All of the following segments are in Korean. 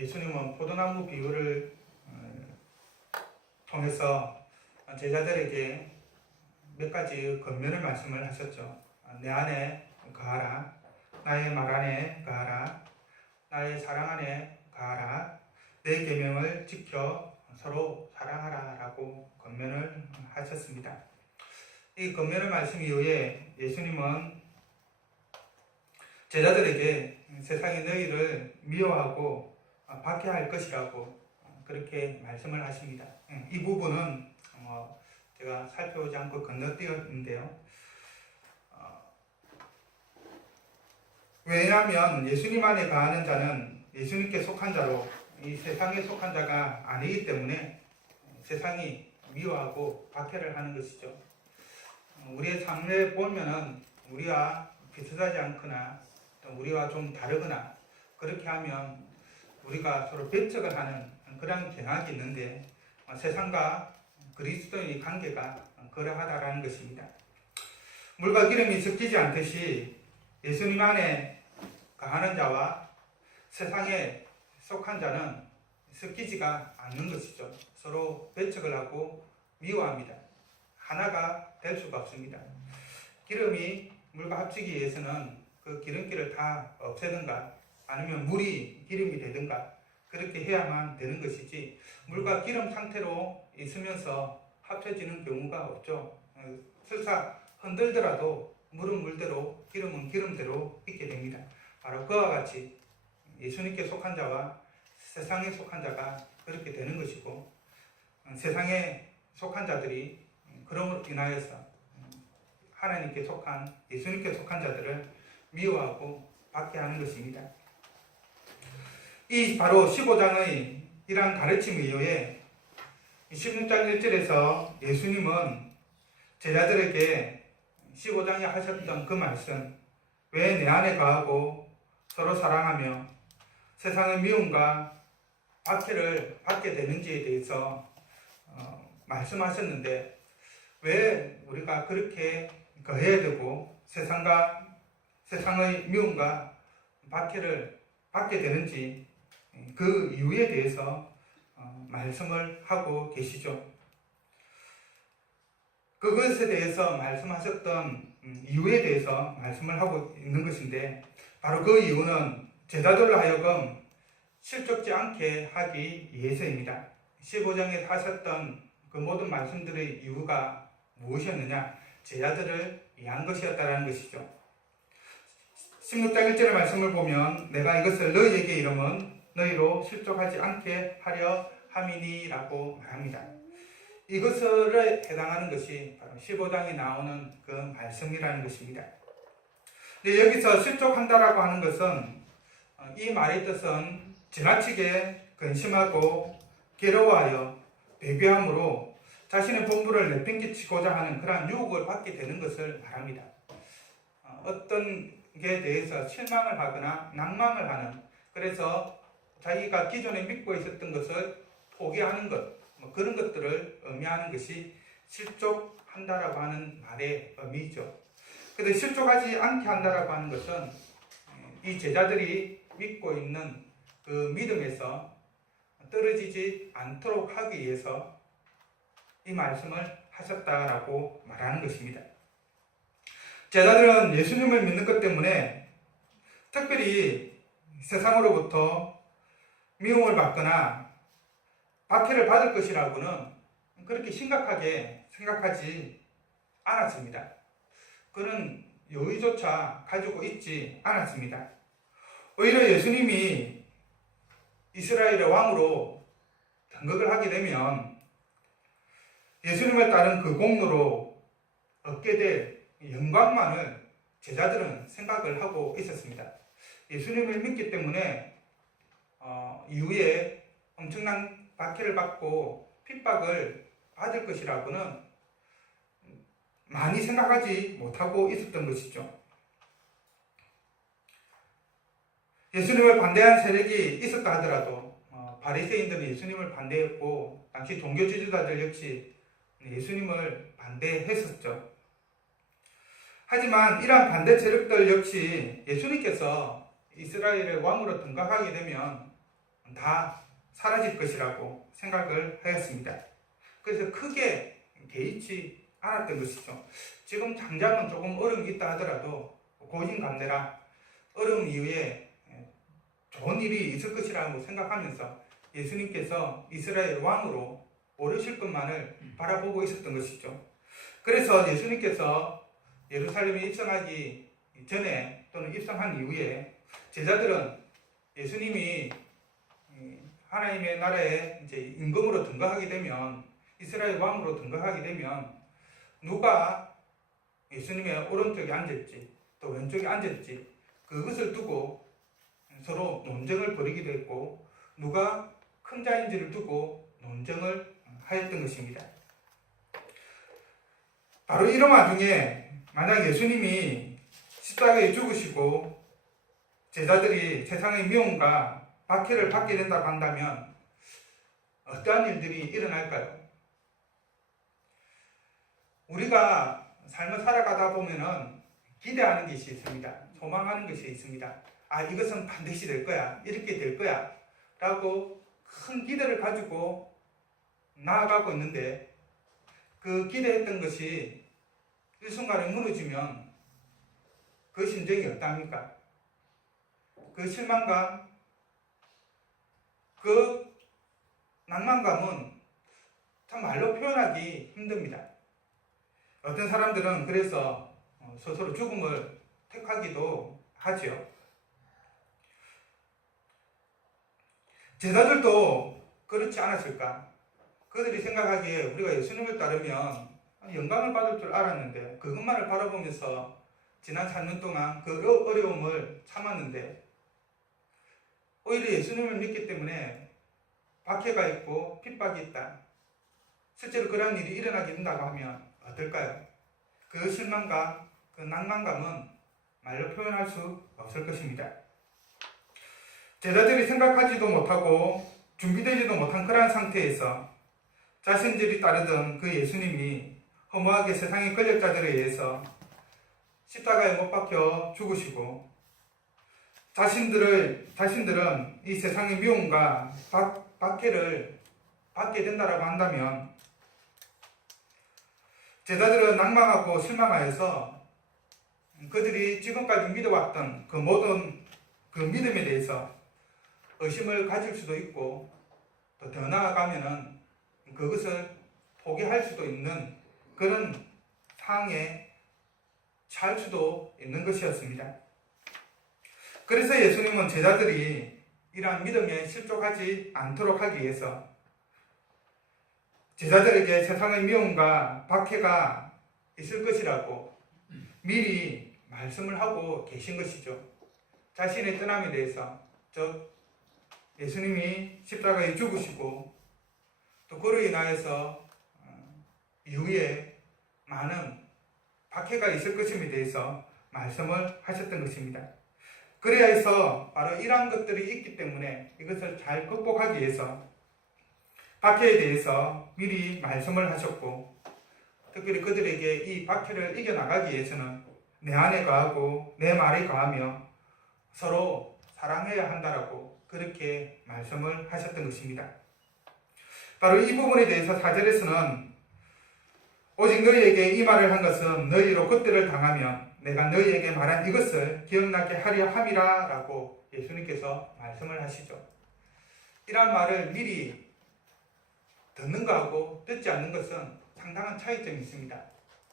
예수님은 포도나무 비유를 통해서 제자들에게 몇 가지 권면을 말씀을 하셨죠. 내 안에 거하라, 나의 말 안에 거하라, 나의 사랑 안에 거하라, 내 계명을 지켜 서로 사랑하라 라고 권면을 하셨습니다. 이 권면의 말씀 이후에 예수님은 제자들에게 세상이 너희를 미워하고 박해할 것이라고 그렇게 말씀을 하십니다. 이 부분은 제가 살펴보지 않고 건너뛰었는데요. 왜냐하면 예수님 안에 거하는 자는 예수님께 속한 자로 이 세상에 속한 자가 아니기 때문에 세상이 미워하고 박해를 하는 것이죠. 우리의 삶에 보면은 우리와 비슷하지 않거나 또 우리와 좀 다르거나 그렇게 하면 우리가 서로 배척을 하는 그런 경향이 있는데 세상과 그리스도의 관계가 그러하다라는 것입니다. 물과 기름이 섞이지 않듯이 예수님 안에 거하는 자와 세상에 속한 자는 섞이지가 않는 것이죠. 서로 배척을 하고 미워합니다. 하나가 될 수가 없습니다. 기름이 물과 합치기 위해서는 그 기름기를 다 없애든가 아니면 물이 기름이 되든가 그렇게 해야만 되는 것이지 물과 기름 상태로 있으면서 합쳐지는 경우가 없죠. 설사 흔들더라도 물은 물대로 기름은 기름대로 있게 됩니다. 바로 그와 같이 예수님께 속한 자와 세상에 속한 자가 그렇게 되는 것이고 세상에 속한 자들이 그럼으로 인하여서 하나님께 속한 예수님께 속한 자들을 미워하고 박해하는 것입니다. 이 바로 15장의 이러한 가르침 이후에 16장 1절에서 예수님은 제자들에게 15장에 하셨던 그 말씀 왜 내 안에 거하고 서로 사랑하며 세상의 미움과 박해를 받게 되는지에 대해서 말씀하셨는데 왜 우리가 그렇게 거해야 되고 세상의 미움과 박해를 받게 되는지 그 이유에 대해서 말씀을 하고 계시죠. 그것에 대해서 말씀하셨던 이유에 대해서 말씀을 하고 있는 것인데 바로 그 이유는 제자들로 하여금 실족지 않게 하기 위해서입니다. 15장에 하셨던 그 모든 말씀들의 이유가 무엇이었느냐? 제자들을 위한 것이었다는 것이죠. 16장 1절의 말씀을 보면 내가 이것을 너희에게 이름은 너희로 실족하지 않게 하려 함이니 라고 말합니다. 이것을 해당하는 것이 바로 15장에 나오는 그 말씀이라는 것입니다. 근데 여기서 실족한다라고 하는 것은 이 말의 뜻은 지나치게 근심하고 괴로워하여 배교함으로 자신의 본분을 내팽개치고자 하는 그러한 유혹을 받게 되는 것을 말합니다. 어떤 게 대해서 실망을 하거나 낭망을 하는 그래서 자기가 기존에 믿고 있었던 것을 포기하는 것 그런 것들을 의미하는 것이 실족한다라고 하는 말의 의미죠. 그런데 실족하지 않게 한다라고 하는 것은 이 제자들이 믿고 있는 그 믿음에서 떨어지지 않도록 하기 위해서 이 말씀을 하셨다라고 말하는 것입니다. 제자들은 예수님을 믿는 것 때문에 특별히 세상으로부터 미움을 받거나 박해를 받을 것이라고는 그렇게 심각하게 생각하지 않았습니다. 그는 여유조차 가지고 있지 않았습니다. 오히려 예수님이 이스라엘의 왕으로 등극을 하게 되면 예수님을 따른 그 공로로 얻게 될 영광만을 제자들은 생각을 하고 있었습니다. 예수님을 믿기 때문에 이후에 엄청난 박해를 받고 핍박을 받을 것이라고는 많이 생각하지 못하고 있었던 것이죠. 예수님을 반대한 세력이 있었다 하더라도 바리새인들은 예수님을 반대했고 당시 종교 지도자들 역시 예수님을 반대했었죠. 하지만 이러한 반대 세력들 역시 예수님께서 이스라엘의 왕으로 등극하게 되면 다 사라질 것이라고 생각을 하였습니다. 그래서 크게 개의치 않았던 것이죠. 지금 당장은 조금 어려움이 있다 하더라도 고진감래라 어려움 이후에 좋은 일이 있을 것이라고 생각하면서 예수님께서 이스라엘 왕으로 오르실 것만을 바라보고 있었던 것이죠. 그래서 예수님께서 예루살렘에 입성하기 전에 또는 입성한 이후에 제자들은 예수님이 하나님의 나라에 이제 임금으로 등극하게 되면, 이스라엘 왕으로 등극하게 되면 누가 예수님의 오른쪽에 앉을지 또 왼쪽에 앉을지 그것을 두고 서로 논쟁을 벌이기도 했고, 누가 큰 자인지를 두고 논쟁을 하였던 것입니다. 바로 이런 와중에 만약 예수님이 십자가에 죽으시고 제자들이 세상의 미움과 박해를 받게 된다고 한다면 어떠한 일들이 일어날까요? 우리가 삶을 살아가다 보면은 기대하는 것이 있습니다. 소망하는 것이 있습니다. 아, 이것은 반드시 될 거야. 이렇게 될 거야. 라고 큰 기대를 가지고 나아가고 있는데, 그 기대했던 것이 일순간에 무너지면 그 심정이 어떠합니까? 그 실망감, 그 낭만감은 참 말로 표현하기 힘듭니다. 어떤 사람들은 그래서 스스로 죽음을 택하기도 하죠. 제자들도 그렇지 않았을까? 그들이 생각하기에 우리가 예수님을 따르면 영광을 받을 줄 알았는데, 그것만을 바라보면서 지난 3년 동안 그 어려움을 참았는데, 오히려 예수님을 믿기 때문에 박해가 있고 핍박이 있다. 실제로 그런 일이 일어나게 된다고 하면 어떨까요? 그 실망감, 그 낭만감은 말로 표현할 수 없을 것입니다. 제자들이 생각하지도 못하고 준비되지도 못한 그러한 상태에서 자신들이 따르던 그 예수님이 허무하게 세상의 권력자들에 의해서 십자가에 못 박혀 죽으시고, 자신들은 이 세상의 미움과 박해를 받게 된다라고 한다면, 제자들은 낭망하고 실망하여서 그들이 지금까지 믿어왔던 그 모든 그 믿음에 대해서 의심을 가질 수도 있고, 또 더 나아가면은 그것을 포기할 수도 있는 그런 상황에 처할 수도 있는 것이었습니다. 그래서 예수님은 제자들이 이러한 믿음에 실족하지 않도록 하기 위해서 제자들에게 세상의 미움과 박해가 있을 것이라고 미리 말씀을 하고 계신 것이죠. 자신의 떠남에 대해서, 즉 예수님이 십자가에 죽으시고 또 그로 인하여서 이후에 많은 박해가 있을 것임에 대해서 말씀을 하셨던 것입니다. 그래야 해서 바로 이러한 것들이 있기 때문에 이것을 잘 극복하기 위해서 박해에 대해서 미리 말씀을 하셨고, 특별히 그들에게 이 박해를 이겨나가기 위해서는 내 안에 거하고 내 말에 거하며 서로 사랑해야 한다라고 그렇게 말씀을 하셨던 것입니다. 바로 이 부분에 대해서 4절에서는 오직 너희에게 이 말을 한 것은 너희로 그때를 당하면 내가 너희에게 말한 이것을 기억나게 하려 함이라 라고 예수님께서 말씀을 하시죠. 이러한 말을 미리 듣는 것하고 듣지 않는 것은 상당한 차이점이 있습니다.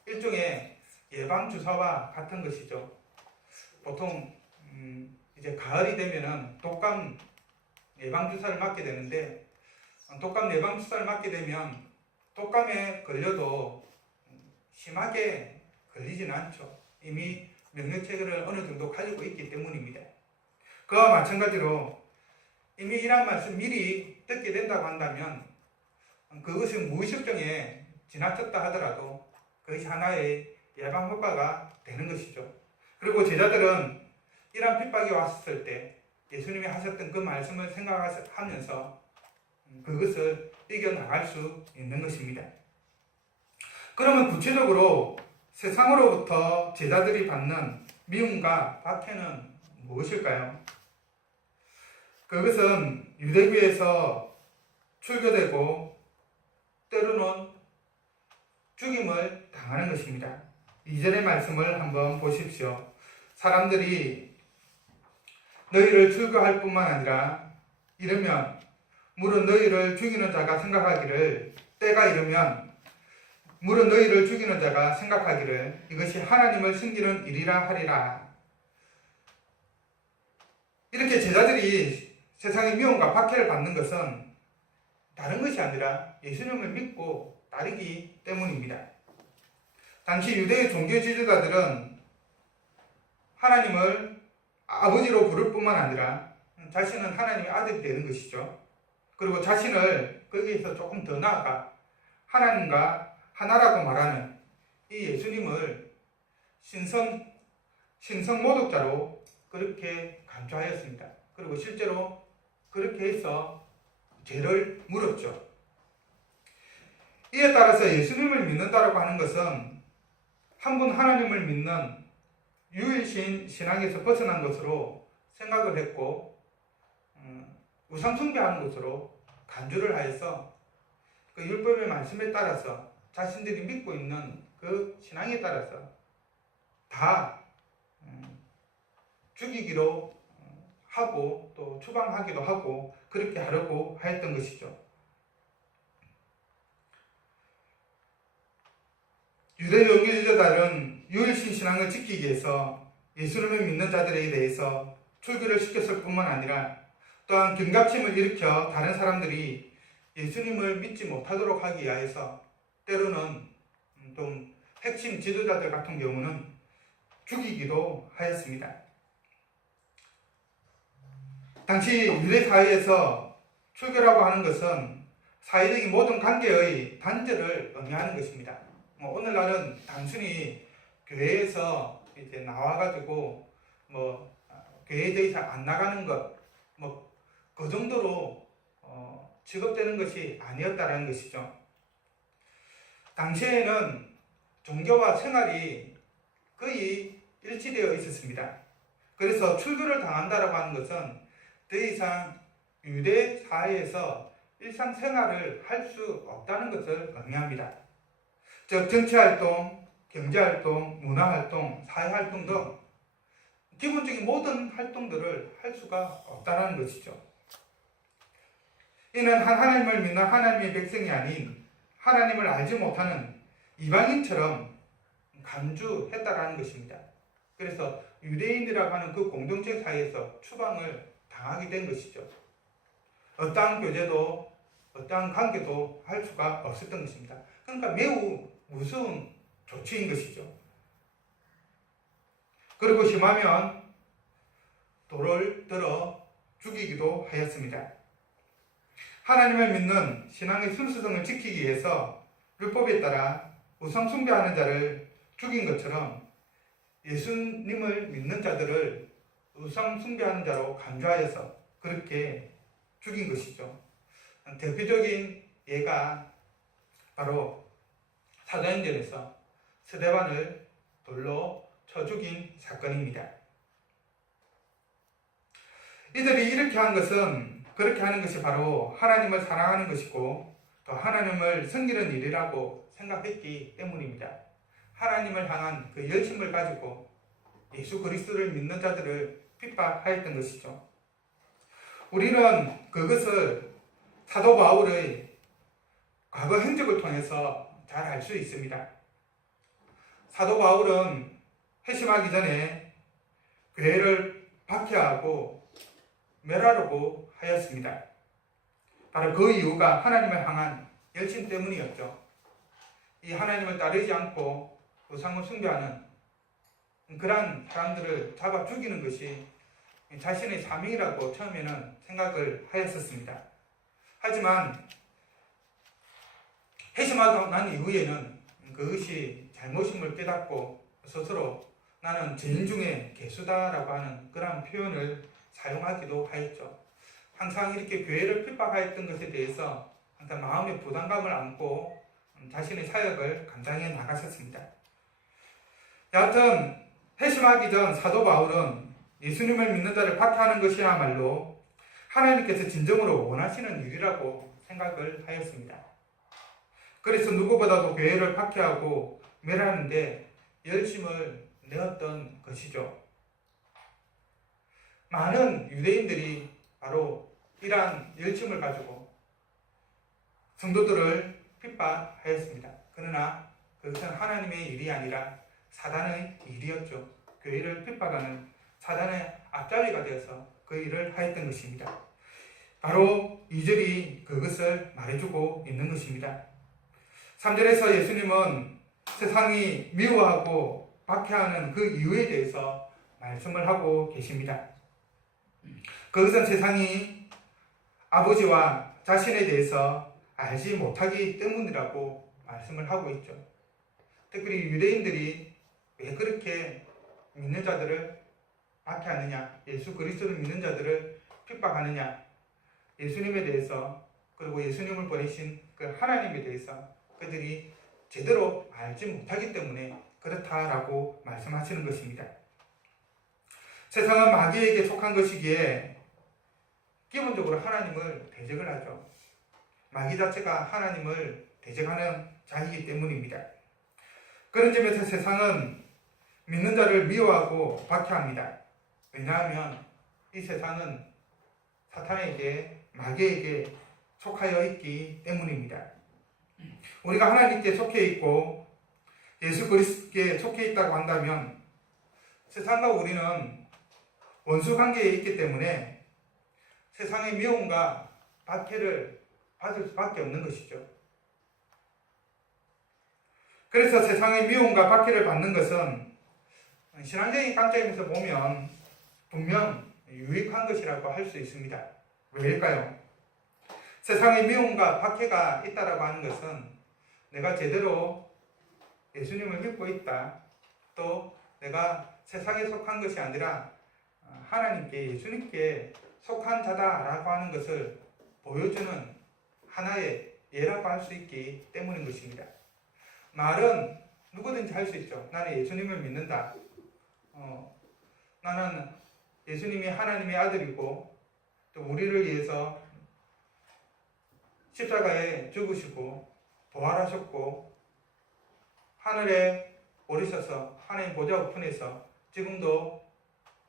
일종의 예방주사와 같은 것이죠. 보통 이제 가을이 되면은 독감 예방주사를 맞게 되는데, 독감 예방주사를 맞게 되면 독감에 걸려도 심하게 걸리지는 않죠. 이미 면역체계를 어느 정도 가지고 있기 때문입니다. 그와 마찬가지로 이미 이러한 말씀 미리 듣게 된다고 한다면 그것이 무의식중에 지나쳤다 하더라도 그것이 하나의 예방 효과가 되는 것이죠. 그리고 제자들은 이러한 핍박이 왔을 때 예수님이 하셨던 그 말씀을 생각하면서 그것을 이겨나갈 수 있는 것입니다. 그러면 구체적으로 세상으로부터 제자들이 받는 미움과 박해는 무엇일까요? 그것은 유대교에서 출교되고 때로는 죽임을 당하는 것입니다. 2절의 말씀을 한번 보십시오. 사람들이 너희를 출교할 뿐만 아니라 이르면 물은 너희를 죽이는 자가 생각하기를 때가 이르면 물은 너희를 죽이는 자가 생각하기를 이것이 하나님을 숨기는 일이라 하리라. 이렇게 제자들이 세상의 미움과 박해를 받는 것은 다른 것이 아니라 예수님을 믿고 따르기 때문입니다. 당시 유대의 종교 지도자들은 하나님을 아버지로 부를 뿐만 아니라 자신은 하나님의 아들이 되는 것이죠. 그리고 자신을 거기에서 조금 더 나아가 하나님과 하나라고 말하는 이 예수님을 신성 모독자로 그렇게 간주하였습니다. 그리고 실제로 그렇게 해서 죄를 물었죠. 이에 따라서 예수님을 믿는다라고 하는 것은 한 분 하나님을 믿는 유일신 신앙에서 벗어난 것으로 생각을 했고 우상숭배하는 것으로 간주를 하여서 그 율법의 말씀에 따라서 자신들이 믿고 있는 그 신앙에 따라서 다 죽이기로 하고 또 추방하기도 하고 그렇게 하려고 하였던 것이죠. 유대 종교지도자들은 유일신 신앙을 지키기 위해서 예수님을 믿는 자들에 대해서 출교를 시켰을 뿐만 아니라 또한 경각심을 일으켜 다른 사람들이 예수님을 믿지 못하도록 하기 위해서 때로는 좀 핵심 지도자들 같은 경우는 죽이기도 하였습니다. 당시 유대 사회에서 출교라고 하는 것은 사회적인 모든 관계의 단절을 의미하는 것입니다. 오늘날은 단순히 교회에서 이제 나와가지고 교회에 더 이상 안 나가는 것, 그 정도로 취급되는 것이 아니었다라는 것이죠. 당시에는 종교와 생활이 거의 일치되어 있었습니다. 그래서 출교를 당한다라고 하는 것은 더 이상 유대 사회에서 일상생활을 할 수 없다는 것을 의미합니다. 즉 정치활동, 경제활동, 문화활동, 사회활동 등 기본적인 모든 활동들을 할 수가 없다는 것이죠. 이는 하나님을 믿는 하나님의 백성이 아닌 하나님을 알지 못하는 이방인처럼 간주했다라는 것입니다. 그래서 유대인이라고 하는 그 공동체 사이에서 추방을 당하게 된 것이죠. 어떠한 교제도 어떠한 관계도 할 수가 없었던 것입니다. 그러니까 매우 무서운 조치인 것이죠. 그리고 심하면 돌을 들어 죽이기도 하였습니다. 하나님을 믿는 신앙의 순수성을 지키기 위해서 율법에 따라 우상 숭배하는 자를 죽인 것처럼 예수님을 믿는 자들을 우상 숭배하는 자로 간주하여서 그렇게 죽인 것이죠. 대표적인 예가 바로 사도행전에서 스데반을 돌로 쳐 죽인 사건입니다. 이들이 이렇게 한 것은 그렇게 하는 것이 바로 하나님을 사랑하는 것이고 또 하나님을 섬기는 일이라고 생각했기 때문입니다. 하나님을 향한 그 열심을 가지고 예수 그리스도를 믿는 자들을 핍박하였던 것이죠. 우리는 그것을 사도 바울의 과거 행적을 통해서 잘 알 수 있습니다. 사도 바울은 회심하기 전에 교회를 박해하고 멸하려고 하였습니다. 바로 그 이유가 하나님을 향한 열심 때문이었죠. 이 하나님을 따르지 않고 우상을 숭배하는 그러한 사람들을 잡아 죽이는 것이 자신의 사명이라고 처음에는 생각을 하였었습니다. 하지만 회심하고 난 이후에는 그것이 잘못임을 깨닫고 스스로 나는 죄인 중에 괴수다라고 하는 그런 표현을 사용하기도 하였죠. 항상 이렇게 교회를 핍박하였던 것에 대해서 항상 마음의 부담감을 안고 자신의 사역을 감당해 나갔었습니다. 여하튼 회심하기 전 사도 바울은 예수님을 믿는 자를 박해하는 것이야말로 하나님께서 진정으로 원하시는 일이라고 생각을 하였습니다. 그래서 누구보다도 교회를 박해하고 멸하는데 열심을 내었던 것이죠. 많은 유대인들이 바로 이러한 열심을 가지고 성도들을 핍박하였습니다. 그러나 그것은 하나님의 일이 아니라 사단의 일이었죠. 교회를 핍박하는 사단의 앞잡이가 되어서 그 일을 하였던 것입니다. 바로 2절이 그것을 말해주고 있는 것입니다. 3절에서 예수님은 세상이 미워하고 박해하는 그 이유에 대해서 말씀을 하고 계십니다. 그것은 세상이 아버지와 자신에 대해서 알지 못하기 때문이라고 말씀을 하고 있죠. 특별히 유대인들이 왜 그렇게 믿는 자들을 박해하느냐, 예수 그리스도를 믿는 자들을 핍박하느냐, 예수님에 대해서 그리고 예수님을 보내신 그 하나님에 대해서 그들이 제대로 알지 못하기 때문에 그렇다라고 말씀하시는 것입니다. 세상은 마귀에게 속한 것이기에 기본적으로 하나님을 대적을 하죠. 마귀 자체가 하나님을 대적하는 자이기 때문입니다. 그런 점에서 세상은 믿는 자를 미워하고 박해합니다. 왜냐하면 이 세상은 사탄에게, 마귀에게 속하여 있기 때문입니다. 우리가 하나님께 속해 있고 예수 그리스도께 속해 있다고 한다면 세상과 우리는 원수 관계에 있기 때문에 세상의 미움과 박해를 받을 수밖에 없는 것이죠. 그래서 세상의 미움과 박해를 받는 것은 신앙적인 관점에서 보면 분명 유익한 것이라고 할 수 있습니다. 왜일까요? 세상의 미움과 박해가 있다라고 하는 것은 내가 제대로 예수님을 믿고 있다, 또 내가 세상에 속한 것이 아니라 하나님께, 예수님께 속한 자다라고 하는 것을 보여주는 하나의 예라고 할 수 있기 때문인 것입니다. 말은 누구든지 할 수 있죠. 나는 예수님을 믿는다. 나는 예수님이 하나님의 아들이고 또 우리를 위해서 십자가에 죽으시고 부활하셨고 하늘에 오르셔서 하나님 보좌 우편에서 지금도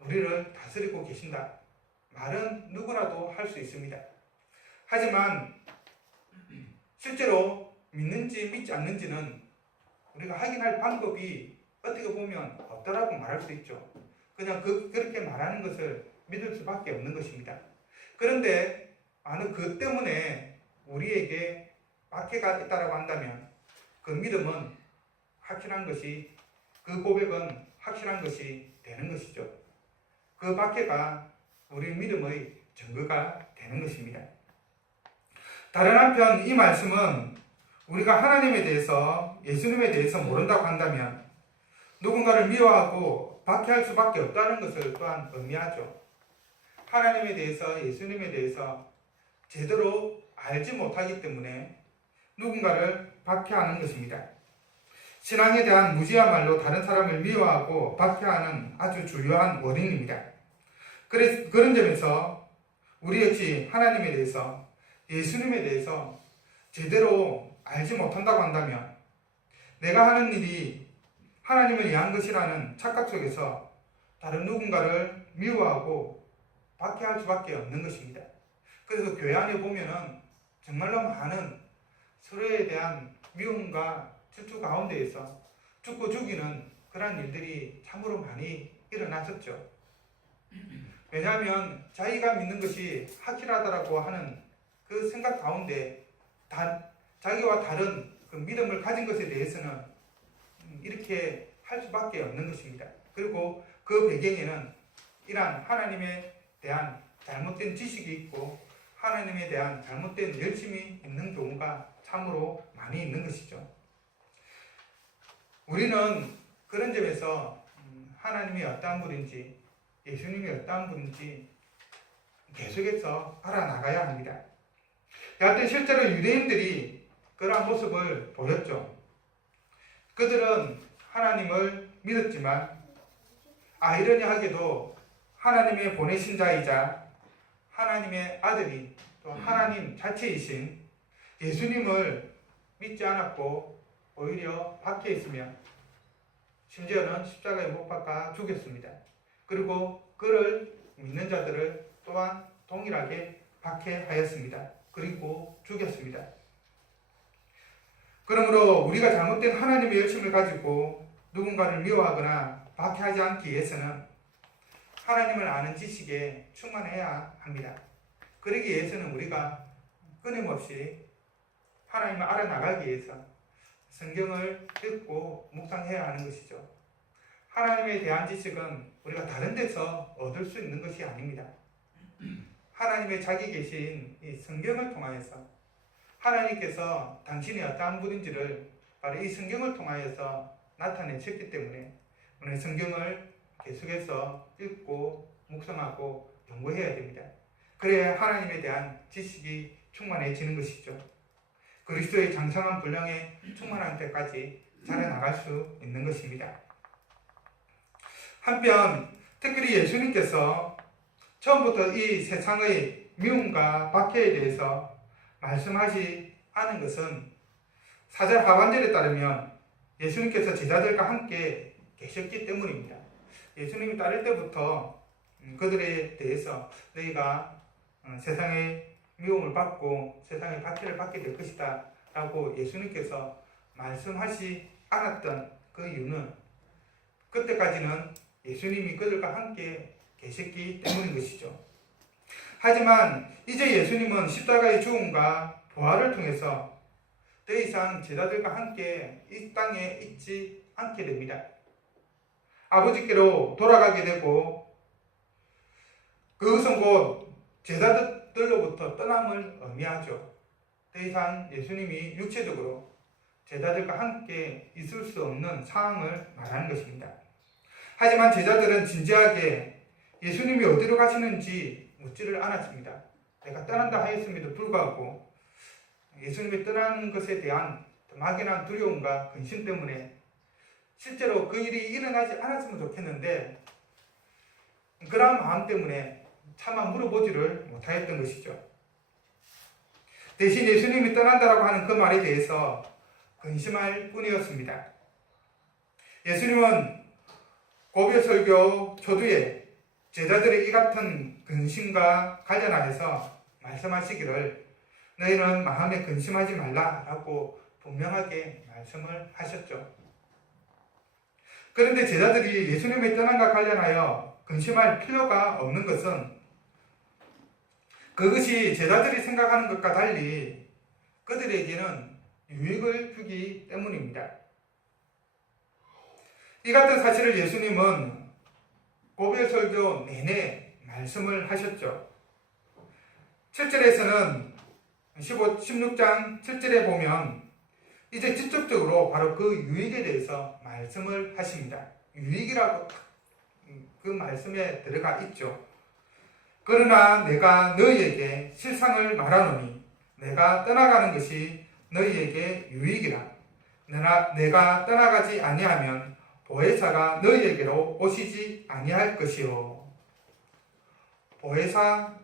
우리를 다스리고 계신다. 말은 누구라도 할 수 있습니다. 하지만 실제로 믿는지 믿지 않는지는 우리가 확인할 방법이 어떻게 보면 없다라고 말할 수 있죠. 그냥 그렇게 말하는 것을 믿을 수밖에 없는 것입니다. 그런데 만약 그 때문에 우리에게 박해가 있다라고 한다면 그 믿음은 확실한 것이, 그 고백은 확실한 것이 되는 것이죠. 그 박해가 우리 믿음의 증거가 되는 것입니다. 다른 한편 이 말씀은 우리가 하나님에 대해서, 예수님에 대해서 모른다고 한다면 누군가를 미워하고 박해할 수밖에 없다는 것을 또한 의미하죠. 하나님에 대해서, 예수님에 대해서 제대로 알지 못하기 때문에 누군가를 박해하는 것입니다. 신앙에 대한 무지야말로 다른 사람을 미워하고 박해하는 아주 주요한 원인입니다. 그런 점에서 우리 역시 하나님에 대해서, 예수님에 대해서 제대로 알지 못한다고 한다면 내가 하는 일이 하나님을 위한 것이라는 착각 속에서 다른 누군가를 미워하고 박해할 수밖에 없는 것입니다. 그래서 교회 안에 보면은 정말로 많은 서로에 대한 미움과 질투 가운데에서 죽고 죽이는 그런 일들이 참으로 많이 일어났었죠. 왜냐하면 자기가 믿는 것이 확실하다라고 하는 그 생각 가운데 자기와 다른 그 믿음을 가진 것에 대해서는 이렇게 할 수밖에 없는 것입니다. 그리고 그 배경에는 이러한 하나님에 대한 잘못된 지식이 있고 하나님에 대한 잘못된 열심이 있는 경우가 참으로 많이 있는 것이죠. 우리는 그런 점에서 하나님이 어떠한 분인지, 예수님이 어떠한 분인지 계속해서 알아나가야 합니다. 여하튼 실제로 유대인들이 그러한 모습을 보였죠. 그들은 하나님을 믿었지만 아이러니하게도 하나님의 보내신 자이자 하나님의 아들이 또 하나님 자체이신 예수님을 믿지 않았고 오히려 박해 있으며 심지어는 십자가에 못 박아 죽였습니다. 그리고 그를 믿는 자들을 또한 동일하게 박해하였습니다. 그리고 죽였습니다. 그러므로 우리가 잘못된 하나님의 열심을 가지고 누군가를 미워하거나 박해하지 않기 위해서는 하나님을 아는 지식에 충만해야 합니다. 그러기 위해서는 우리가 끊임없이 하나님을 알아나가기 위해서 성경을 읽고 묵상해야 하는 것이죠. 하나님에 대한 지식은 우리가 다른 데서 얻을 수 있는 것이 아닙니다. 하나님의 자기 계신 이 성경을 통하여서 하나님께서 당신이 어떠한 분인지를 바로 이 성경을 통하여서 나타내셨기 때문에 오늘 성경을 계속해서 읽고 묵상하고 연구해야 됩니다. 그래야 하나님에 대한 지식이 충만해지는 것이죠. 그리스도의 장성한 분량에 충만한 때까지 자라나갈 수 있는 것입니다. 한편 특별히 예수님께서 처음부터 이 세상의 미움과 박해에 대해서 말씀하지 않은 것은 4절 하반절에 따르면 예수님께서 제자들과 함께 계셨기 때문입니다. 예수님이 따를 때부터 그들에 대해서 너희가 세상의 미움을 받고 세상의 박해를 받게 될 것이다 라고 예수님께서 말씀하지 않았던 그 이유는 그때까지는 예수님이 그들과 함께 계셨기 때문인 것이죠. 하지만 이제 예수님은 십자가의 죽음과 부활을 통해서 더 이상 제자들과 함께 이 땅에 있지 않게 됩니다. 아버지께로 돌아가게 되고 그것은 곧 제자들로부터 떠남을 의미하죠. 더 이상 예수님이 육체적으로 제자들과 함께 있을 수 없는 상황을 말하는 것입니다. 하지만 제자들은 진지하게 예수님이 어디로 가시는지 묻지를 않았습니다. 내가 떠난다 하였음에도 불구하고 예수님이 떠나는 것에 대한 막연한 두려움과 근심 때문에 실제로 그 일이 일어나지 않았으면 좋겠는데 그러한 마음 때문에 차마 물어보지를 못하였던 것이죠. 대신 예수님이 떠난다라고 하는 그 말에 대해서 근심할 뿐이었습니다. 예수님은 고별 설교 초두에 제자들의 이 같은 근심과 관련하여서 말씀하시기를 너희는 마음에 근심하지 말라라고 분명하게 말씀을 하셨죠. 그런데 제자들이 예수님의 떠남과 관련하여 근심할 필요가 없는 것은 그것이 제자들이 생각하는 것과 달리 그들에게는 유익을 주기 때문입니다. 이 같은 사실을 예수님은 고별 설교 내내 말씀을 하셨죠. 7절에서는 16장 7절에 보면 이제 직접적으로 바로 그 유익에 대해서 말씀을 하십니다. 유익이라고 그 말씀에 들어가 있죠. 그러나 내가 너희에게 실상을 말하노니 내가 떠나가는 것이 너희에게 유익이라. 내가 떠나가지 아니하면 보혜사가 너희에게로 오시지 아니할 것이요. 보혜사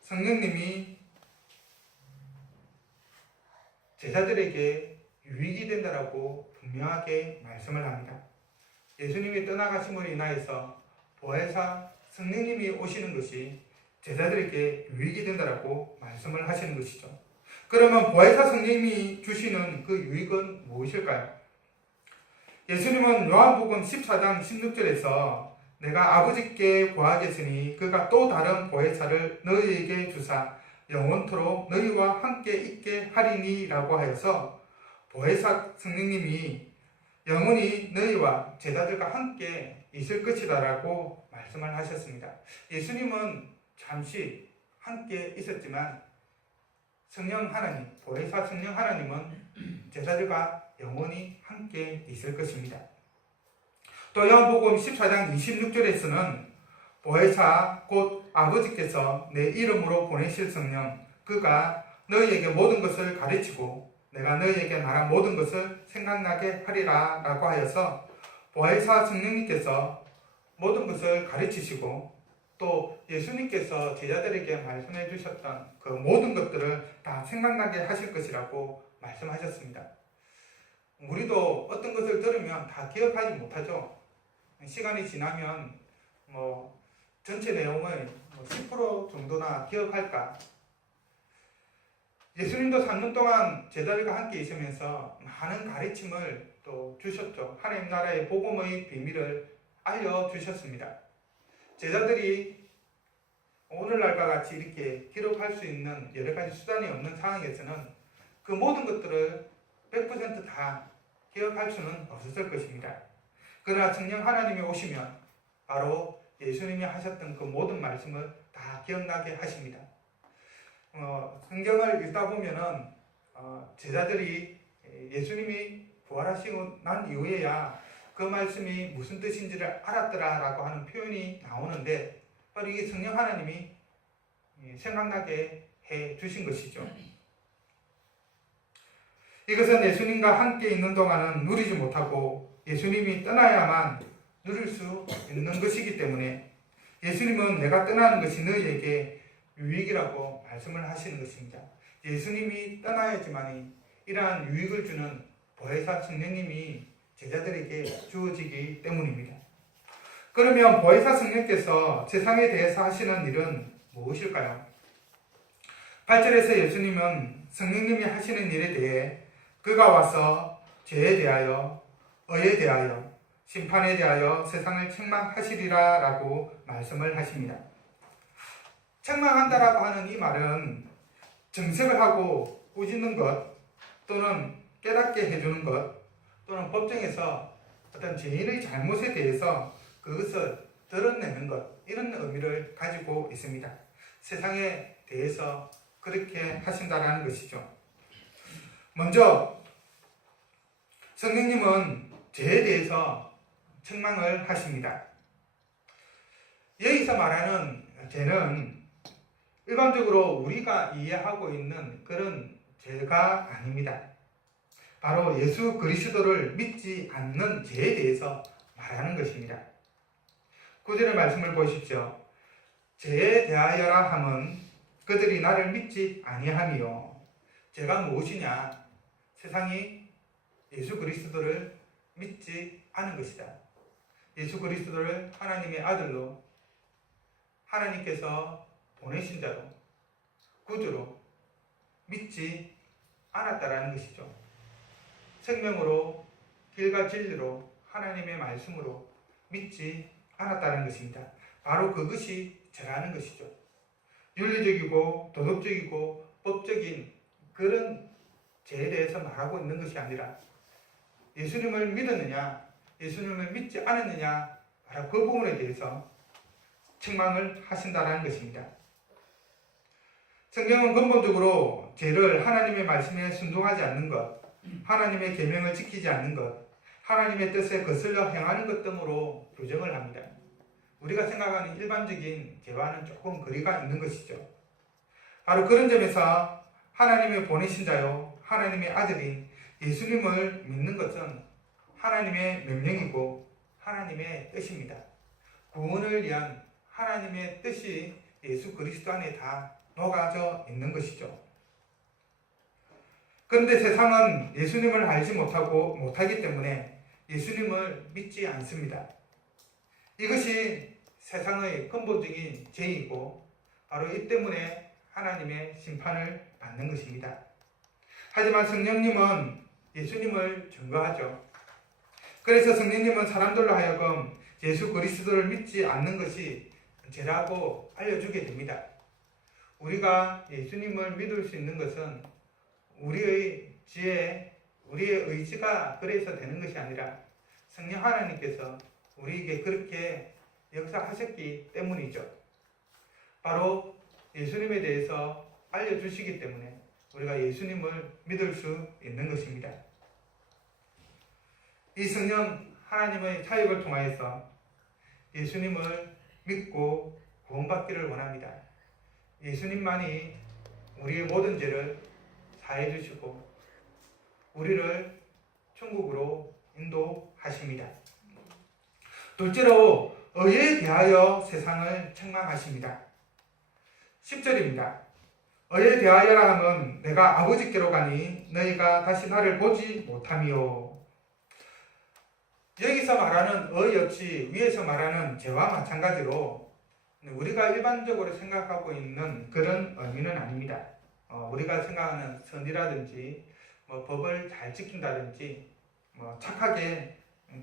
성령님이 제자들에게 유익이 된다라고 분명하게 말씀을 합니다. 예수님이 떠나가심으로 인하여서 보혜사 성령님이 오시는 것이 제자들에게 유익이 된다라고 말씀을 하시는 것이죠. 그러면 보혜사 성령님이 주시는 그 유익은 무엇일까요? 예수님은 요한복음 14장 16절에서 내가 아버지께 구하겠으니 그가 또 다른 보혜사를 너희에게 주사 영원토록 너희와 함께 있게 하리니 라고 하여서 보혜사 성령님이 영원히 너희와 제자들과 함께 있을 것이다 라고 말씀을 하셨습니다. 예수님은 잠시 함께 있었지만 성령 하나님, 보혜사 성령 하나님은 제자들과 영원히 함께 있을 것입니다. 또 요한복음 14장 26절에서는 보혜사 곧 아버지께서 내 이름으로 보내실 성령 그가 너희에게 모든 것을 가르치고 내가 너희에게 말한 모든 것을 생각나게 하리라 라고 하여서 보혜사 성령님께서 모든 것을 가르치시고 또 또 예수님께서 제자들에게 말씀해 주셨던 그 모든 것들을 다 생각나게 하실 것이라고 말씀하셨습니다. 우리도 어떤 것을 들으면 다 기억하지 못하죠. 시간이 지나면 전체 내용의 10% 정도나 기억할까. 예수님도 3년 동안 제자들과 함께 있으면서 많은 가르침을 또 주셨죠. 하나님 나라의 복음의 비밀을 알려주셨습니다. 제자들이 오늘날과 같이 이렇게 기록할 수 있는 여러 가지 수단이 없는 상황에서는 그 모든 것들을 100% 다 기억할 수는 없었을 것입니다. 그러나 성령 하나님이 오시면 바로 예수님이 하셨던 그 모든 말씀을 다 기억나게 하십니다. 성경을 읽다 보면은 제자들이 예수님이 부활하시고 난 이후에야 그 말씀이 무슨 뜻인지를 알았더라라고 하는 표현이 나오는데 바로 이게 성령 하나님이 생각나게 해 주신 것이죠. 이것은 예수님과 함께 있는 동안은 누리지 못하고 예수님이 떠나야만 누릴 수 있는 것이기 때문에 예수님은 내가 떠나는 것이 너희에게 유익이라고 말씀을 하시는 것입니다. 예수님이 떠나야지만이 이러한 유익을 주는 보혜사 성령님이 제자들에게 주어지기 때문입니다. 그러면 보혜사 성령께서 세상에 대해서 하시는 일은 무엇일까요? 8절에서 예수님은 성령님이 하시는 일에 대해 그가 와서 죄에 대하여, 의에 대하여, 심판에 대하여 세상을 책망하시리라 라고 말씀을 하십니다. 책망한다라고 하는 이 말은 정색을 하고 꾸짖는 것 또는 깨닫게 해주는 것 또는 법정에서 어떤 죄인의 잘못에 대해서 그것을 드러내는 것 이런 의미를 가지고 있습니다. 세상에 대해서 그렇게 하신다라는 것이죠. 먼저 성령님은 죄에 대해서 책망을 하십니다. 여기서 말하는 죄는 일반적으로 우리가 이해하고 있는 그런 죄가 아닙니다. 바로 예수 그리스도를 믿지 않는 죄에 대해서 말하는 것입니다. 9절의 말씀을 보십시오. 죄에 대하여라 함은 그들이 나를 믿지 아니하며 죄가 무엇이냐? 세상이 예수 그리스도를 믿지 않은 것이다. 예수 그리스도를 하나님의 아들로 하나님께서 보내신 자로 구주로 믿지 않았다라는 것이죠. 생명으로 길과 진리로 하나님의 말씀으로 믿지 않았다는 것입니다. 바로 그것이 죄라는 것이죠. 윤리적이고 도덕적이고 법적인 그런 죄에 대해서 말하고 있는 것이 아니라 예수님을 믿었느냐 예수님을 믿지 않았느냐 바로 그 부분에 대해서 책망을 하신다는 것입니다. 성경은 근본적으로 죄를 하나님의 말씀에 순종하지 않는 것, 하나님의 계명을 지키지 않는 것, 하나님의 뜻에 거슬러 행하는 것 등으로 규정을 합니다. 우리가 생각하는 일반적인 죄와는 조금 거리가 있는 것이죠. 바로 그런 점에서 하나님의 보내신 자요, 하나님의 아들인 예수님을 믿는 것은 하나님의 명령이고 하나님의 뜻입니다. 구원을 위한 하나님의 뜻이 예수 그리스도 안에 다 녹아져 있는 것이죠. 그런데 세상은 예수님을 알지 못하기 때문에 예수님을 믿지 않습니다. 이것이 세상의 근본적인 죄이고 바로 이 때문에 하나님의 심판을 받는 것입니다. 하지만 성령님은 예수님을 증거하죠. 그래서 성령님은 사람들로 하여금 예수 그리스도를 믿지 않는 것이 죄라고 알려주게 됩니다. 우리가 예수님을 믿을 수 있는 것은 우리의 지혜, 우리의 의지가 그래서 되는 것이 아니라 성령 하나님께서 우리에게 그렇게 역사하셨기 때문이죠. 바로 예수님에 대해서 알려주시기 때문에 우리가 예수님을 믿을 수 있는 것입니다. 이 성령 하나님의 사역을 통하여서 예수님을 믿고 구원받기를 원합니다. 예수님만이 우리의 모든 죄를 사해 주시고 우리를 천국으로 인도하십니다. 둘째로 의에 대하여 세상을 책망하십니다. 10절입니다. 의에 대하여라 하면 내가 아버지께로 가니 너희가 다시 나를 보지 못하미요. 여기서 말하는 의 역시 위에서 말하는 죄와 마찬가지로 우리가 일반적으로 생각하고 있는 그런 의미는 아닙니다. 우리가 생각하는 선이라든지 법을 잘 지킨다든지 착하게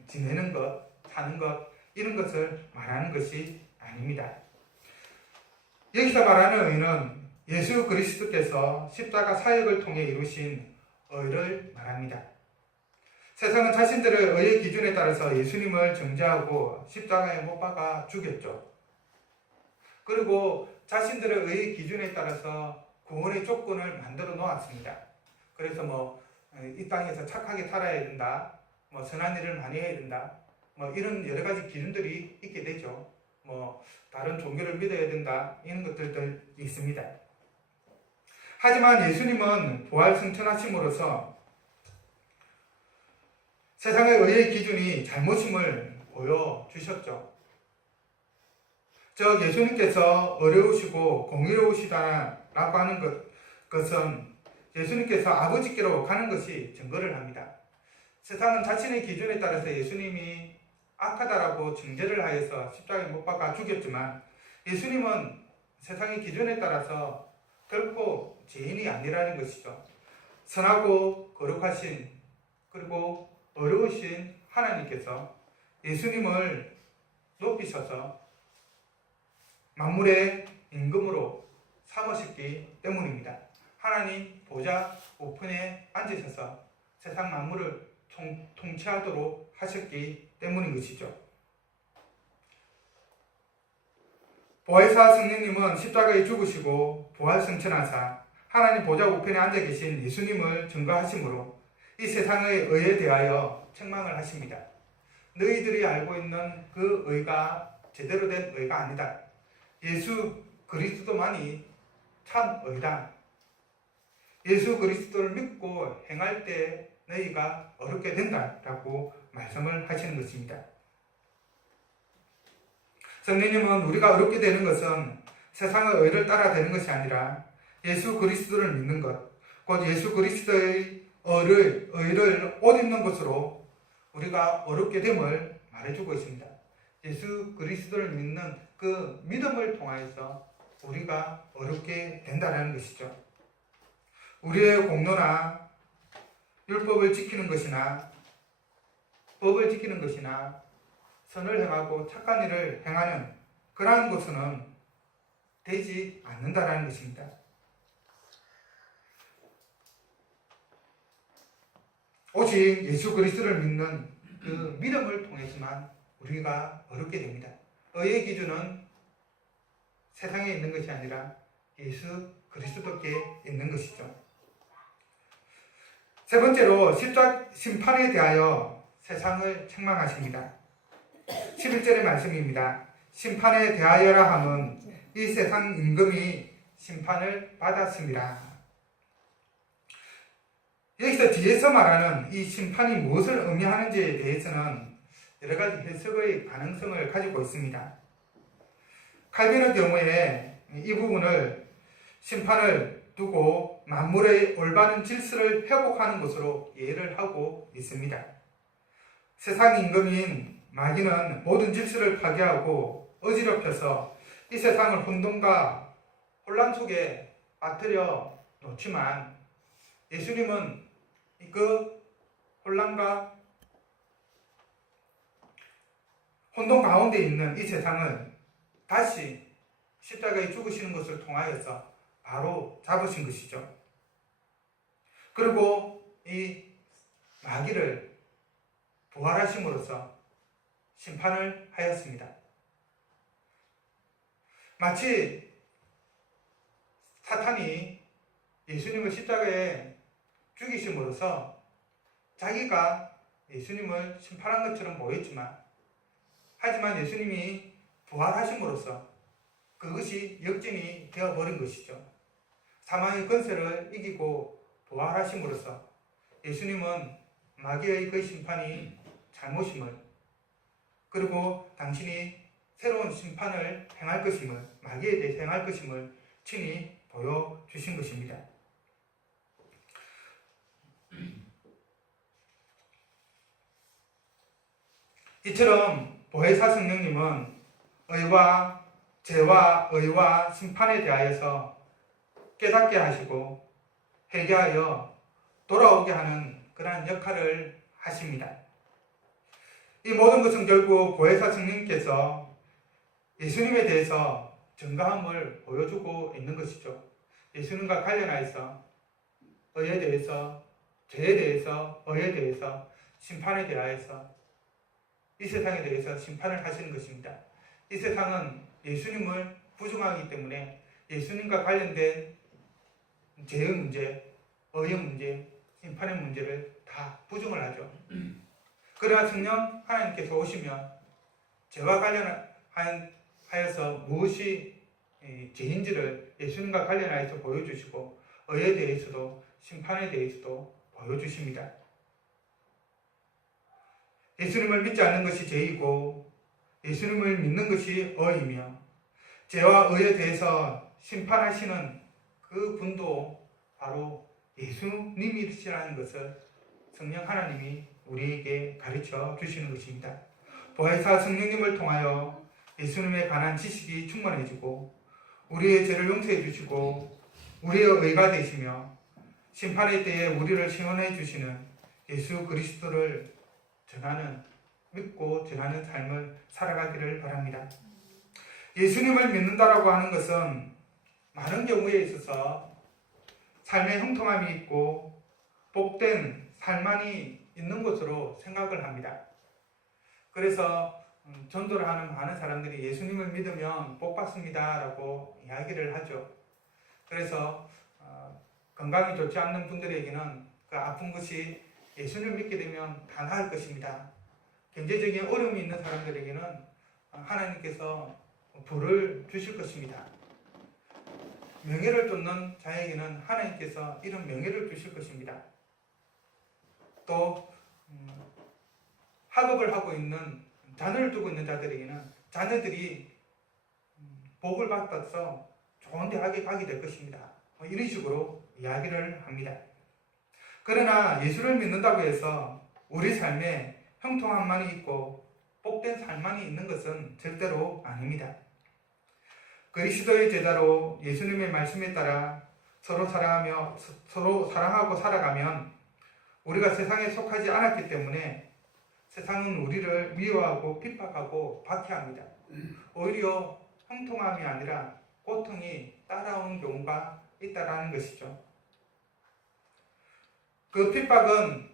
지내는 것, 사는 것 이런 것을 말하는 것이 아닙니다. 여기서 말하는 의는 예수 그리스도께서 십자가 사역을 통해 이루신 의를 말합니다. 세상은 자신들의 의의 기준에 따라서 예수님을 정죄하고 십자가에 못 박아 죽였죠. 그리고 자신들의 의의 기준에 따라서 구원의 조건을 만들어 놓았습니다. 그래서 이 땅에서 착하게 살아야 된다, 선한 일을 많이 해야 된다, 이런 여러 가지 기준들이 있게 되죠. 다른 종교를 믿어야 된다, 이런 것들도 있습니다. 하지만 예수님은 부활 승천하심으로써 세상의 의의 기준이 잘못임을 보여주셨죠. 즉 예수님께서 어려우시고 공의로우시다라고 하는 것은 예수님께서 아버지께로 가는 것이 증거를 합니다. 세상은 자신의 기준에 따라서 예수님이 악하다라고 정죄를 하여서 십자가에 못 박아 죽였지만 예수님은 세상의 기준에 따라서 결코 죄인이 아니라는 것이죠. 선하고 거룩하신 그리고 어려우신 하나님께서 예수님을 높이셔서 만물의 임금으로 삼으셨기 때문입니다. 하나님 보좌 우편에 앉으셔서 세상 만물을 통치하도록 하셨기 때문인 것이죠. 보혜사 성령님은 십자가에 죽으시고 부활 승천하사 하나님 보좌 우편에 앉아 계신 예수님을 증거하심으로 이 세상의 의에 대하여 책망을 하십니다. 너희들이 알고 있는 그 의가 제대로 된 의가 아니다. 예수 그리스도만이 참 의다. 예수 그리스도를 믿고 행할 때 너희가 어렵게 된다라고 말씀을 하시는 것입니다. 성령님은 우리가 어렵게 되는 것은 세상의 의를 따라 되는 것이 아니라 예수 그리스도를 믿는 것, 곧 예수 그리스도의 의를 옷 입는 것으로 우리가 어렵게 됨을 말해주고 있습니다. 예수 그리스도를 믿는 그 믿음을 통하여서 우리가 어렵게 된다는 것이죠. 우리의 공로나 율법을 지키는 것이나 법을 지키는 것이나 선을 행하고 착한 일을 행하는 그러한 것은 되지 않는다라는 것입니다. 오직 예수 그리스도를 믿는 그 믿음을 통해서만 우리가 어렵게 됩니다. 의의 기준은 세상에 있는 것이 아니라 예수 그리스도께 있는 것이죠. 세 번째로 심판에 대하여 세상을 책망하십니다. 11절의 말씀입니다. 심판에 대하여라 함은 이 세상 임금이 심판을 받았습니다. 여기서 뒤에서 말하는 이 심판이 무엇을 의미하는지에 대해서는 여러 가지 해석의 가능성을 가지고 있습니다. 칼빈의 경우에 이 부분을 심판을 두고 만물의 올바른 질서를 회복하는 것으로 이해를 하고 있습니다. 세상 임금인 마귀는 모든 질서를 파괴하고 어지럽혀서 이 세상을 혼돈과 혼란 속에 빠뜨려 놓지만 예수님은 그 혼란과 혼돈 가운데 있는 이 세상을 다시 십자가에 죽으시는 것을 통하여서 바로 잡으신 것이죠. 그리고 이 마귀를 부활하심으로써 심판을 하였습니다. 마치 사탄이 예수님을 십자가에 죽이심으로써 자기가 예수님을 심판한 것처럼 보였지만 하지만 예수님이 부활하심으로써 그것이 역전이 되어버린 것이죠. 사망의 권세를 이기고 부활하심으로써 예수님은 마귀의 그 심판이 잘못임을 그리고 당신이 새로운 심판을 행할 것임을, 마귀에 대해 행할 것임을 친히 보여주신 것입니다. 이처럼 보혜사 성령님은 죄와 의와 심판에 대하여서 깨닫게 하시고 회개하여 돌아오게 하는 그러한 역할을 하십니다. 이 모든 것은 결국 보혜사 성령님께서 예수님에 대해서 증거함을 보여주고 있는 것이죠. 예수님과 관련하여서 의에 대해서, 죄에 대해서, 의에 대해서, 심판에 대하여서 이 세상에 대해서 심판을 하시는 것입니다. 이 세상은 예수님을 부정하기 때문에 예수님과 관련된 죄의 문제, 의의 문제, 심판의 문제를 다 부정을 하죠. 그러나 성령 하나님께서 오시면 죄와 관련하여서 무엇이 죄인지를 예수님과 관련하여서 보여주시고 의에 대해서도 심판에 대해서도 보여주십니다. 예수님을 믿지 않는 것이 죄이고 예수님을 믿는 것이 의이며 죄와 의에 대해서 심판하시는 그 분도 바로 예수님이시라는 것을 성령 하나님이 우리에게 가르쳐 주시는 것입니다. 보혜사 성령님을 통하여 예수님에 관한 지식이 충만해지고 우리의 죄를 용서해 주시고 우리의 의가 되시며 심판의 때에 우리를 시원해 주시는 예수 그리스도를 믿고 전하는 삶을 살아가기를 바랍니다. 예수님을 믿는다라고 하는 것은 많은 경우에 있어서 삶의 형통함이 있고 복된 삶만이 있는 것으로 생각을 합니다. 그래서 전도를 하는 많은 사람들이 예수님을 믿으면 복 받습니다 라고 이야기를 하죠. 그래서 건강이 좋지 않는 분들에게는 그 아픈 것이 예수님을 믿게 되면 다 나을 것입니다. 경제적인 어려움이 있는 사람들에게는 하나님께서 부를 주실 것입니다. 명예를 쫓는 자에게는 하나님께서 이런 명예를 주실 것입니다. 또 학업을 하고 있는 자녀를 두고 있는 자들에게는 자녀들이 복을 받아서 좋은 대학에 가게 될 것입니다. 이런 식으로 이야기를 합니다. 그러나 예수를 믿는다고 해서 우리 삶에 형통함만이 있고 복된 삶만이 있는 것은 절대로 아닙니다. 그리스도의 제자로 예수님의 말씀에 따라 서로 사랑하고 살아가면 우리가 세상에 속하지 않았기 때문에 세상은 우리를 미워하고 핍박하고 박해합니다. 오히려 형통함이 아니라 고통이 따라오는 경우가 있다라는 것이죠. 그 핍박은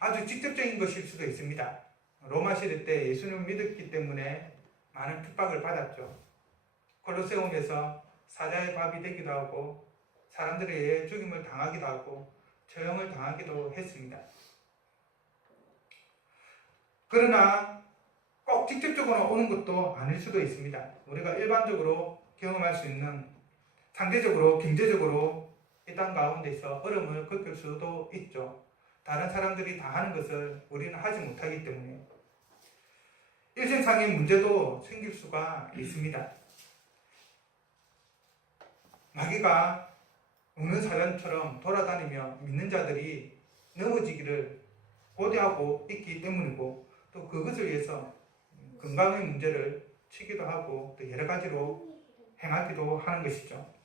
아주 직접적인 것일 수도 있습니다. 로마 시대 때 예수님을 믿었기 때문에 많은 핍박을 받았죠. 콜로세움에서 사자의 밥이 되기도 하고 사람들에 의해 죽임을 당하기도 하고 처형을 당하기도 했습니다. 그러나 꼭 직접적으로 오는 것도 아닐 수도 있습니다. 우리가 일반적으로 경험할 수 있는 상대적으로 경제적으로 이 땅 가운데서 어려움을 겪을 수도 있죠. 다른 사람들이 다 하는 것을 우리는 하지 못하기 때문에 일생상의 문제도 생길 수가 있습니다. 마귀가 우는 사람처럼 돌아다니며 믿는 자들이 넘어지기를 고대하고 있기 때문이고 또 그것을 위해서 건강의 문제를 치기도 하고 또 여러 가지로 행하기도 하는 것이죠.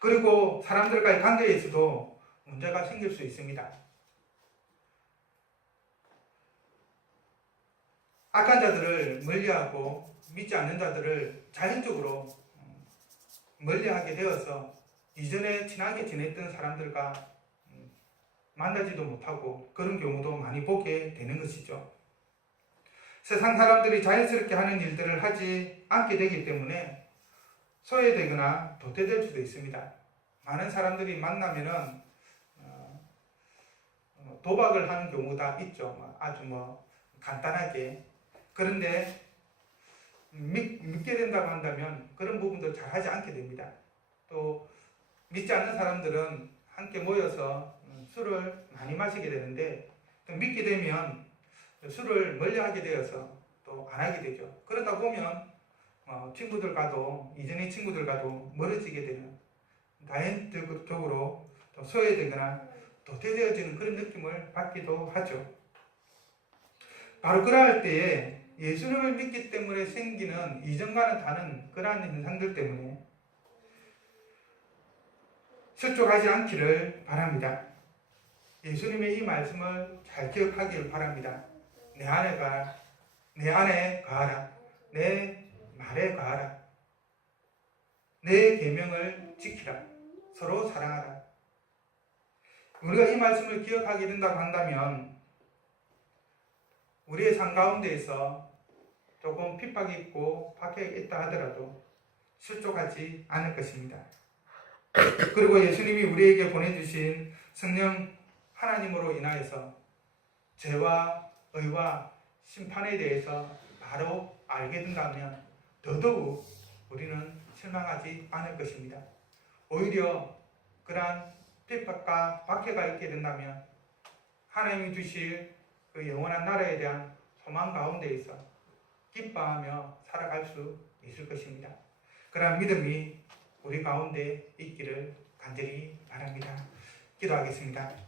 그리고 사람들과의 관계에서도 문제가 생길 수 있습니다. 악한 자들을 멀리하고 믿지 않는 자들을 자연적으로 멀리하게 되어서 이전에 친하게 지냈던 사람들과 만나지도 못하고 그런 경우도 많이 보게 되는 것이죠. 세상 사람들이 자연스럽게 하는 일들을 하지 않게 되기 때문에 소외되거나 도태될 수도 있습니다. 많은 사람들이 만나면은 도박을 하는 경우가 있죠. 아주 간단하게. 그런데 믿게 된다고 한다면 그런 부분도 잘 하지 않게 됩니다. 또 믿지 않는 사람들은 함께 모여서 술을 많이 마시게 되는데 또 믿게 되면 술을 멀리하게 되어서 또 안 하게 되죠. 그러다 보면 친구들과도 이전의 친구들과도 멀어지게 되는 다인적으로 또 소외되거나 도태되어지는 그런 느낌을 받기도 하죠. 바로 그러할 때에 예수님을 믿기 때문에 생기는 이전과는 다른 그러한 현상들 때문에 실족하지 않기를 바랍니다. 예수님의 이 말씀을 잘 기억하길 바랍니다. 내 안에 거하라. 내 말에 거하라. 내 계명을 지키라. 서로 사랑하라. 우리가 이 말씀을 기억하게 된다고 한다면 우리의 삶 가운데에서 조금 핍박이 있고 박해가 있다 하더라도 실족하지 않을 것입니다. 그리고 예수님이 우리에게 보내주신 성령 하나님으로 인하여서 죄와 의와 심판에 대해서 바로 알게 된다면 더더욱 우리는 실망하지 않을 것입니다. 오히려 그러한 핍박과 박해가 있게 된다면 하나님이 주실 그 영원한 나라에 대한 소망 가운데에서 기뻐하며 살아갈 수 있을 것입니다. 그러한 믿음이 우리 가운데 있기를 간절히 바랍니다. 기도하겠습니다.